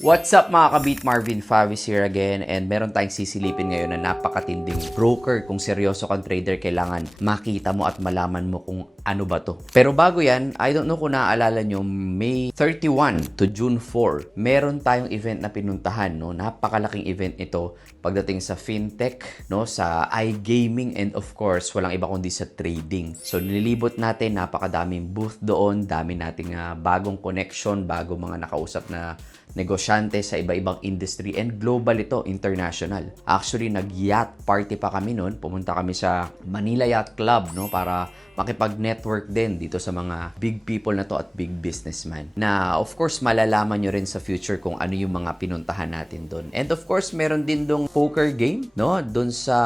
What's up mga kabit, Marvin Favis here again, and meron tayong sisilipin ngayon na napakatinding broker. Kung seryoso kang trader, kailangan makita mo at malaman mo kung ano ba to. Pero bago yan, I don't know kung naaalala nyo, May 31 to June 4, meron tayong event na pinuntahan, no? Napakalaking event ito pagdating sa fintech, no? Sa iGaming, and of course, walang iba kundi sa trading. So nililibot natin, napakadaming booth doon, dami nating bagong connection, bagong mga nakausap na negosyante sa iba-ibang industry, and global ito, international. Actually, nag-yacht party pa kami noon. Pumunta kami sa Manila Yacht Club, no, para makipag-network din dito sa mga big people na to at big businessman. Na of course, malalaman nyo rin sa future kung ano yung mga pinuntahan natin doon. And of course, meron din dong poker game, no, doon sa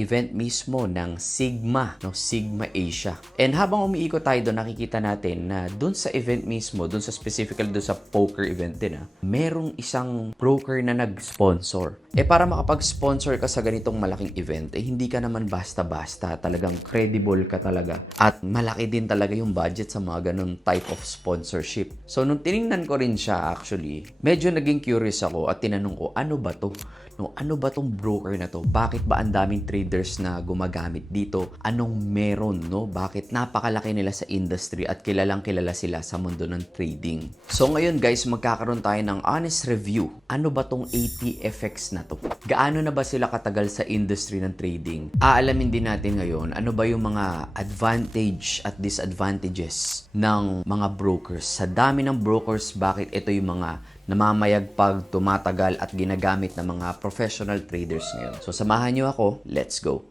event mismo ng Sigma, no, Sigma Asia. And habang umiikot tayo doon, nakikita natin na doon sa event mismo, doon sa specifically doon sa poker event din, merong isang broker na nag-sponsor. Para makapag-sponsor ka sa ganitong malaking event, hindi ka naman basta-basta. Talagang credible ka talaga. At malaki din talaga yung budget sa mga ganun type of sponsorship. So, nung tiningnan ko rin siya actually, medyo naging curious ako at tinanong ko, ano ba to? No, ano ba tong broker na to? Bakit ba ang daming traders na gumagamit dito? Anong meron, no? Bakit napakalaki nila sa industry at kilalang kilala sila sa mundo ng trading? So ngayon guys, magkakaroon tayo ng honest review. Ano ba tong ATFX na to? Gaano na ba sila katagal sa industry ng trading? Aalamin din natin ngayon ano ba yung mga advantage at disadvantages ng mga brokers. Sa dami ng brokers, bakit ito yung mga namamayagpag, tumatagal at ginagamit ng mga professional traders ngayon. So samahan nyo ako, let's go!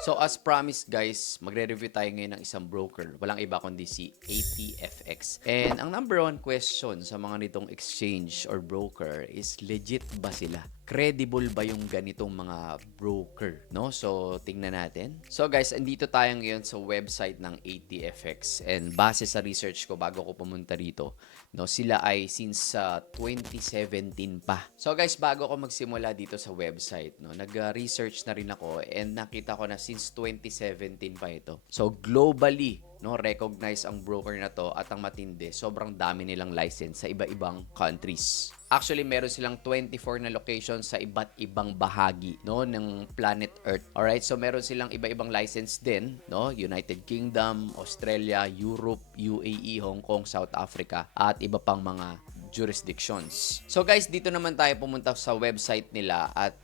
So as promised guys, magre-review tayo ngayon ng isang broker. Walang iba kundi si ATFX. And ang number one question sa mga nitong exchange or broker is, legit ba sila? Credible ba yung ganitong mga broker, no? So, tingnan natin. So guys, andito tayo ngayon sa website ng ATFX. And base sa research ko bago ko pumunta rito, no, sila ay since 2017 pa. So guys, bago ko magsimula dito sa website, no, nag-research na rin ako and nakita ko na since 2017 pa ito. So globally, no, recognize ang broker na to at ang matindi, sobrang dami nilang license sa iba-ibang countries. Actually, meron silang 24 na locations sa iba't ibang bahagi, no, ng planet Earth. Alright, so meron silang iba-ibang license din, no, United Kingdom, Australia, Europe, UAE, Hong Kong, South Africa, at iba pang mga jurisdictions. So guys, dito naman tayo pumunta sa website nila at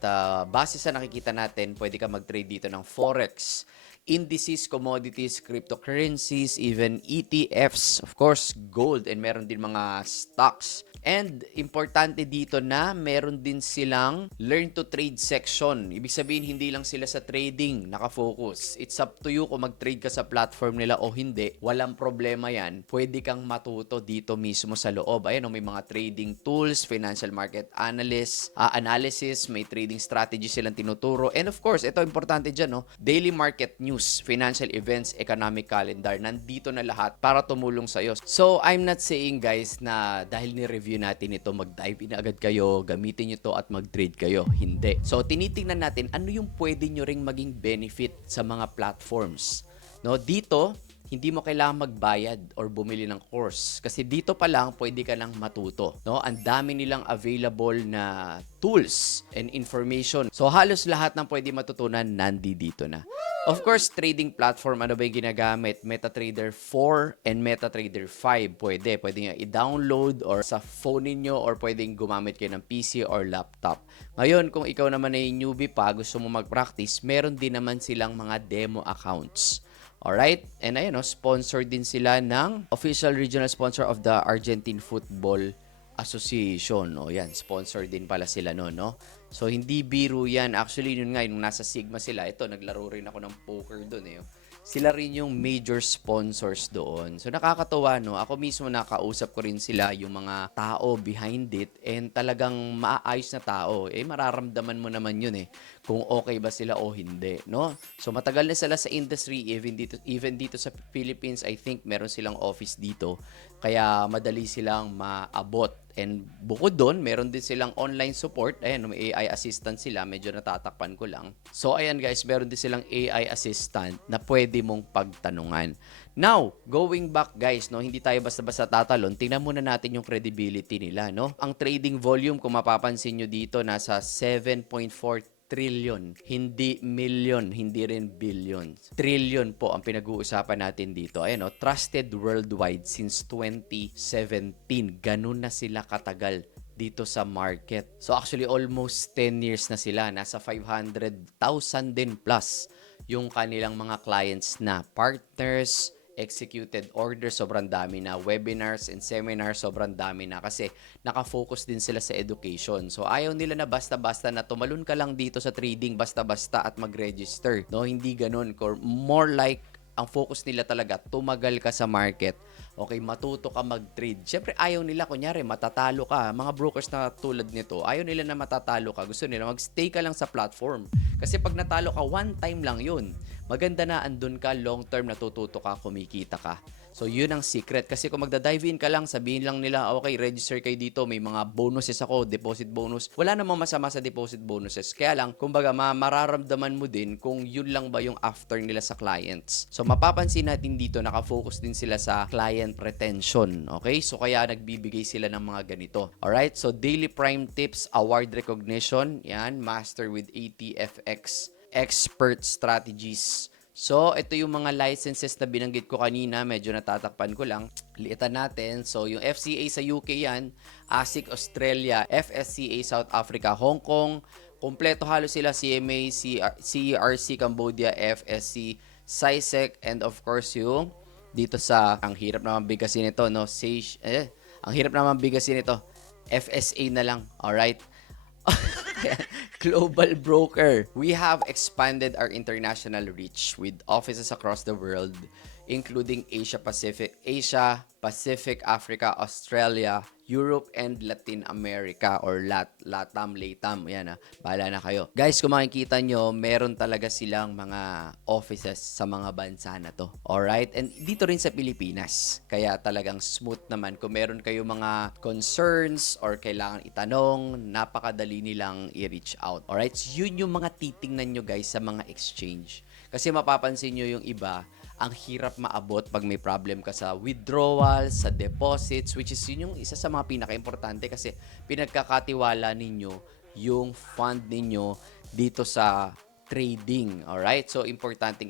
base sa nakikita natin, pwede ka mag-trade dito ng Forex, indices, commodities, cryptocurrencies, even ETFs, of course, gold, and meron din mga stocks. And importante dito na meron din silang learn to trade section. Ibig sabihin, hindi lang sila sa trading nakafocus. It's up to you kung mag-trade ka sa platform nila o hindi. Walang problema yan. Pwede kang matuto dito mismo sa loob. Ayan, may mga trading tools, financial market analysis, may trading strategy silang tinuturo. And of course, ito importante dyan, no? Daily market news, financial events, economic calendar. Nandito na lahat para tumulong sa'yo. So, I'm not saying guys na dahil ni-review natin ito, mag-dive in agad kayo, gamitin nyo to at mag-trade kayo. Hindi. So, tinitingnan natin ano yung pwede nyo ring maging benefit sa mga platforms. No, dito, hindi mo kailangan magbayad or bumili ng course. Kasi dito pa lang, pwede ka nang matuto. No? Ang dami nilang available na tools and information. So, halos lahat ng pwede matutunan, nandito na. Of course, trading platform, ano ba yung ginagamit? MetaTrader 4 and MetaTrader 5. Pwede nyo i-download or sa phone niyo or pwedeng gumamit kayo ng PC or laptop. Ngayon, kung ikaw naman ay newbie pa, gusto mo mag-practice, meron din naman silang mga demo accounts. Alright? And ayun, no, sponsor din sila ng official regional sponsor of the Argentine Football Association. O yan, sponsor din pala sila no. So, hindi biro yan. Actually, yun nga, nung nasa Sigma sila, ito, naglaro rin ako ng poker doon eh. Sila rin yung major sponsors doon. So, nakakatuwa, no? Ako mismo nakausap ko rin sila, yung mga tao behind it, and talagang maayos na tao. Mararamdaman mo naman yun eh, kung okay ba sila o hindi, no? So, matagal na sila sa industry, even dito sa Philippines, I think meron silang office dito. Kaya, madali silang maabot And bukod doon, meron din silang online support. Ayan, may AI assistant sila. Medyo natatakpan ko lang. So, ayan guys, meron din silang AI assistant na pwede mong pagtanungan. Now, going back guys, no, hindi tayo basta-basta tatalon. Tingnan muna natin yung credibility nila, no? Ang trading volume, kung mapapansin nyo dito, nasa 7.4 trillion, hindi million, hindi rin billions. Trillion po ang pinag-uusapan natin dito. Ayan o, trusted worldwide since 2017. Ganun na sila katagal dito sa market. So actually almost 10 years na sila. Nasa 500,000 din plus yung kanilang mga clients na partners, executed orders, sobrang dami na. Webinars and seminars, sobrang dami na. Kasi nakafocus din sila sa education. So, ayaw nila na basta-basta na tumalon ka lang dito sa trading basta-basta at mag-register. No, hindi ganun. More like, ang focus nila talaga, tumagal ka sa market. Okay, matuto ka mag-trade. Siyempre, ayaw nila, kunyari, matatalo ka. Mga brokers na tulad nito, ayaw nila na matatalo ka. Gusto nila mag-stay ka lang sa platform. Kasi pag natalo ka, one time lang yun. Maganda na andun ka, long term, natututo ka, kumikita ka. So, yun ang secret. Kasi kung magda-dive in ka lang, sabihin lang nila, okay, register kayo dito, may mga bonuses ako, deposit bonus. Wala namang masama sa deposit bonuses. Kaya lang, kumbaga, mararamdaman mo din kung yun lang ba yung after nila sa clients. So, mapapansin natin dito, nakafocus din sila sa client retention. Okay? So, kaya nagbibigay sila ng mga ganito. Alright? So, daily prime tips, award recognition, yan, master with ATFX, expert strategies. So, ito yung mga licenses na binanggit ko kanina. Medyo natatakpan ko lang. Liitan natin. So, yung FCA sa UK yan, ASIC Australia, FSCA South Africa, Hong Kong. Kompleto halos sila, CMA, CRC Cambodia, FSC, SciSec, and of course yung dito sa, ang hirap naman bigasin ito, no? Ang hirap naman bigasin ito. FSA na lang. Alright? Global broker. We have expanded our international reach with offices across the world, including Asia, Pacific, Africa, Australia, Europe, and Latin America or LATAM. Yan bahala na kayo. Guys, kung makikita nyo, meron talaga silang mga offices sa mga bansa na to. Alright? And dito rin sa Pilipinas. Kaya talagang smooth naman. Kung meron kayo mga concerns or kailangan itanong, napakadali nilang i-reach out. Alright? So, yun yung mga titingnan nyo guys sa mga exchange. Kasi mapapansin nyo yung iba, ang hirap maabot pag may problem ka sa withdrawal, sa deposits, which is yun yung isa sa mga pinaka-importante kasi pinagkakatiwala ninyo yung fund ninyo dito sa trading. Alright? So, importante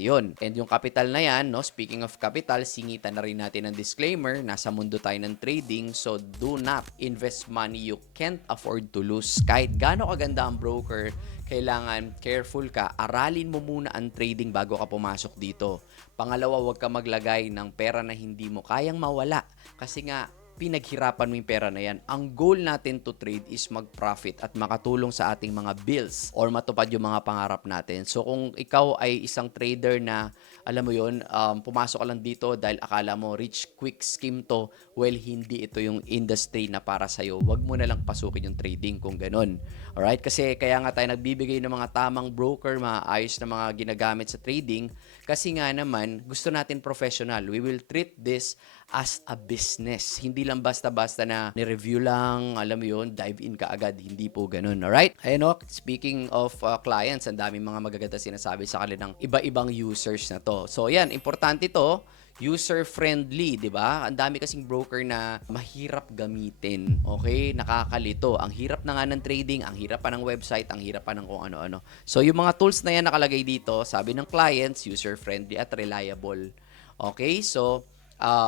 yun. And yung capital na yan, no? Speaking of capital, singitan na rin natin ang disclaimer. Nasa mundo tayo ng trading. So, do not invest money you can't afford to lose. Kahit gaano kaganda ang broker, kailangan careful ka. Aralin mo muna ang trading bago ka pumasok dito. Pangalawa, huwag ka maglagay ng pera na hindi mo kayang mawala. Kasi nga, pinaghirapan mo yung pera na yan. Ang goal natin to trade is mag-profit at makatulong sa ating mga bills or matupad yung mga pangarap natin. So, kung ikaw ay isang trader na, alam mo yun, pumasok ka lang dito dahil akala mo rich quick scheme to, well, hindi ito yung industry na para sa'yo. Huwag mo na lang pasukin yung trading kung ganun. Alright? Kasi kaya nga tayo nagbibigay ng mga tamang broker, mga ayos na mga ginagamit sa trading. Kasi nga naman, gusto natin professional. We will treat this as a business. Hindi lang basta-basta na ni-review lang, alam mo yun, dive in ka agad. Hindi po ganun, alright? Ayun o, speaking of clients, ang daming mga magaganda sinasabi sa kanilang iba-ibang users na to. So, yan, importante to, user-friendly, di ba? Ang dami kasing broker na mahirap gamitin, okay? Nakakalito. Ang hirap na nga ng trading, ang hirap pa ng website, ang hirap pa ng kung ano-ano. So, yung mga tools na yan nakalagay dito, sabi ng clients, user-friendly at reliable. Okay? So,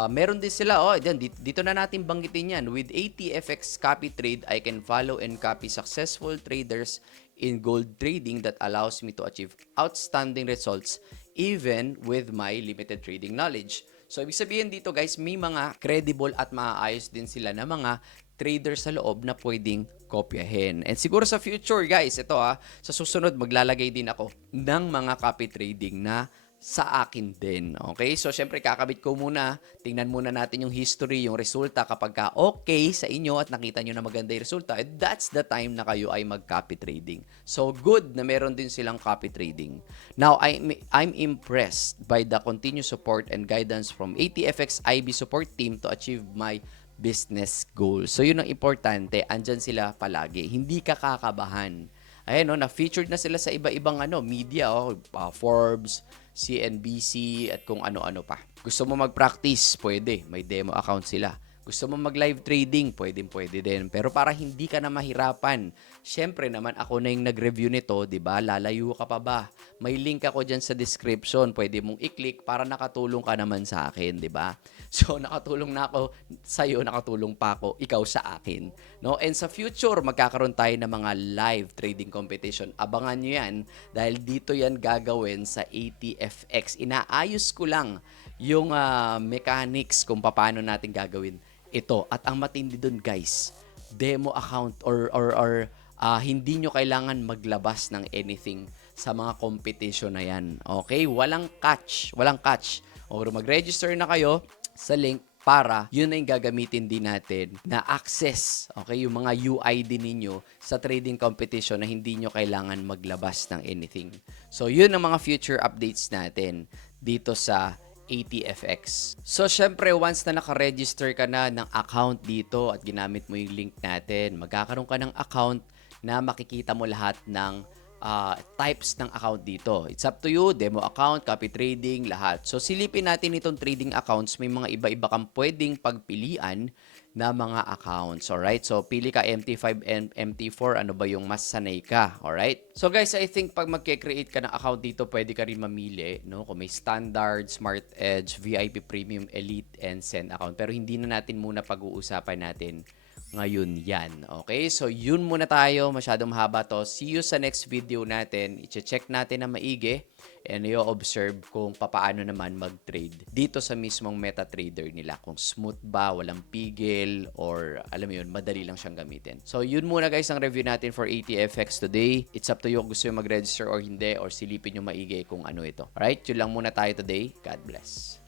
meron din sila, dito na natin banggitin yan. With ATFX Copy Trade, I can follow and copy successful traders in gold trading that allows me to achieve outstanding results even with my limited trading knowledge. So, ibig sabihin dito guys, may mga credible at maaayos din sila na mga traders sa loob na pwedeng kopyahin. And siguro sa future guys, ito sa susunod maglalagay din ako ng mga copy trading na sa akin din. Okay? So, syempre, kakabit ko muna. Tingnan muna natin yung history, yung resulta. Kapag ka okay sa inyo at nakita nyo na maganda yung resulta, that's the time na kayo ay mag-copy trading. So, good na meron din silang copy trading. Now, I'm impressed by the continued support and guidance from ATFX IB support team to achieve my business goals. So yun ang importante, andyan sila palagi. Hindi ka kakabahan. Ayan, no, na-featured na sila sa iba-ibang media, Forbes, CNBC, at kung ano-ano pa. Gusto mo mag-practice, pwede. May demo account sila. Gusto mo mag-live trading, pwede din. Pero para hindi ka na mahirapan, syempre naman ako na yung nag-review nito, 'di ba? Lalayo ka pa ba? May link ako diyan sa description, pwede mong i-click para nakatulong ka naman sa akin, 'di ba? So nakatulong na ako sa iyo, nakatulong pa ako ikaw sa akin, no? And sa future, magkakaroon tayo ng mga live trading competition. Abangan niyo 'yan dahil dito 'yan gagawin sa ATFX. Inaayos ko lang yung mechanics kung paano natin gagawin ito. At ang matindi dun, guys, demo account or hindi nyo kailangan maglabas ng anything sa mga competition na yan. Okay? Walang catch. Walang catch. Or mag-register na kayo sa link para yun na yung gagamitin din natin na access, okay, yung mga UID ninyo sa trading competition na hindi nyo kailangan maglabas ng anything. So, yun ang mga future updates natin dito sa ATFX. So, syempre, once na nakaregister ka na ng account dito at ginamit mo yung link natin, magkakaroon ka ng account na makikita mo lahat ng types ng account dito. It's up to you, demo account, copy trading, lahat. So, silipin natin itong trading accounts. May mga iba-iba kang pwedeng pagpilian na mga accounts. Alright? So, pili ka MT5 and MT4. Ano ba yung mas sanay ka? Alright? So, guys, I think pag magke-create ka ng account dito, pwede ka rin mamili, no? Kung may Standard, Smart Edge, VIP Premium, Elite, and Send account. Pero hindi na natin muna pag-uusapan natin ngayon yan. Okay? So, yun muna tayo. Masyadong mahaba to. See you sa next video natin. I-check natin na maigi and i-observe kung papaano naman mag-trade dito sa mismong MetaTrader nila. Kung smooth ba, walang pigil, or alam mo yun, madali lang siyang gamitin. So, yun muna guys ang review natin for ATFX today. It's up to you kung gusto nyo mag-register or hindi, or silipin nyo maigi kung ano ito. Alright? Yun lang muna tayo today. God bless.